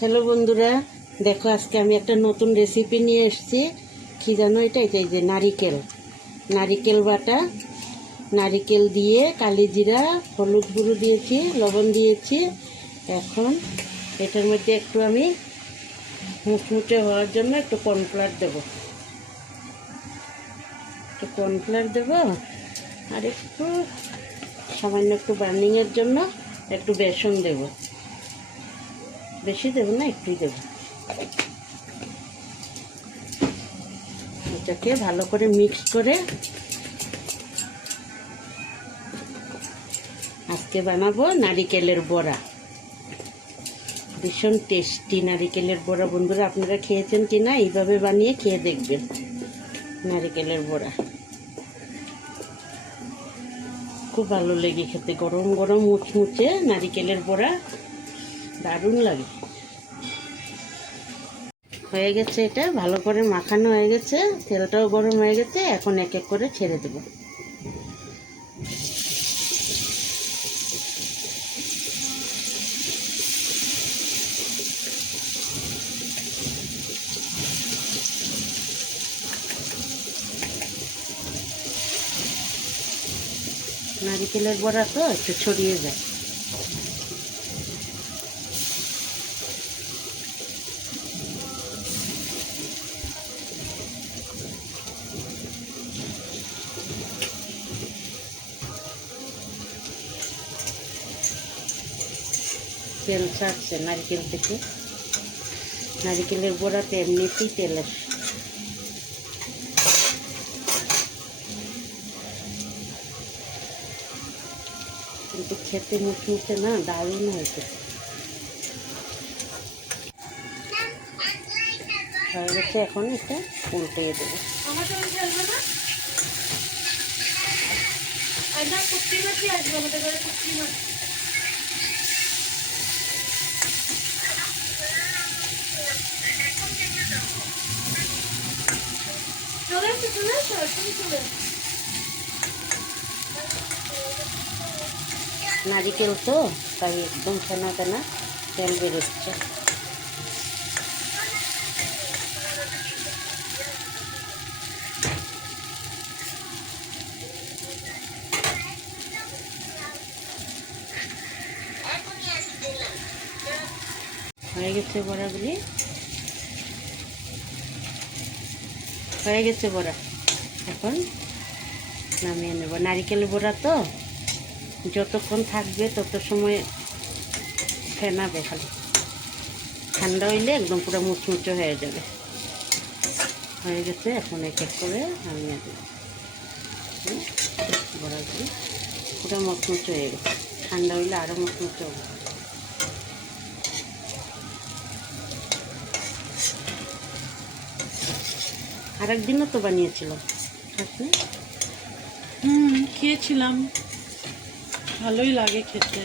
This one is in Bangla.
হ্যালো বন্ধুরা, দেখো আজকে আমি একটা নতুন রেসিপি নিয়ে এসেছি। কী জানো এটা? এই যে নারিকেল বাটা, নারিকেল দিয়ে কালিজিরা, হলুদ গুঁড়ো দিয়েছি, লবণ দিয়েছি। এখন এটার মধ্যে একটু আমি মুচমুচে হওয়ার জন্য একটু কর্নফ্লাওয়ার দেবো, আর একটু সামান্য একটু বার্নিংয়ের জন্য একটু বেসন দেব। বেশি দেবো না, একটুই দেবো। এটাকে ভালো করে মিক্স করে আজকে বানাবো নারিকেলের বড়া। ভীষণ টেস্টি নারিকেলের বড়া। বন্ধুরা, আপনারা খেয়েছেন কি না? এইভাবে বানিয়ে খেয়ে দেখবেন নারিকেলের বড়া। খুব ভালো লেগে খেতে, গরম গরম মুচমুচে নারিকেলের বড়া দারুণ লাগে। হয়ে গেছে, এটা ভালো করে মাখানো হয়ে গেছে, তেলটাও গরম হয়ে গেছে। এখন এক এক করে ছেড়ে দেব। নারিকেলের বড়া তো একটু ছড়িয়ে যায়। তেল ছাড়ছে নারিকেল থেকে। নারিকেলের বড়াতে এমনিতেই তেল আসে। কিন্তু খেতে মুচমুচে না, দারুণ হয়েছে। হয়ে গেছে, এখন এটা উল্টে দেবো। নারিকেল তো তাই একদম ফেনা ফেনা তেল বেরোচ্ছে। হয়ে গেছে বড়াগুলি, হয়ে গেছে বড়া। এখন নামিয়ে নেব। নারিকেল বড়া তো যতক্ষণ থাকবে তত সময় ফেনাবে, খালি ঠান্ডা হইলে একদম পুরো মুচমুচে হয়ে যাবে। হয়ে গেছে, এখন এক এক করে নামিয়ে দেব। বড়াগুলি পুরো মুচমুচে হয়ে গেছে, ঠান্ডা হইলে আরও মুচমুচে হবে। আর একদিনও তো বানিয়েছিলাম, খেয়েছিলাম, ভালোই লাগে খেতে।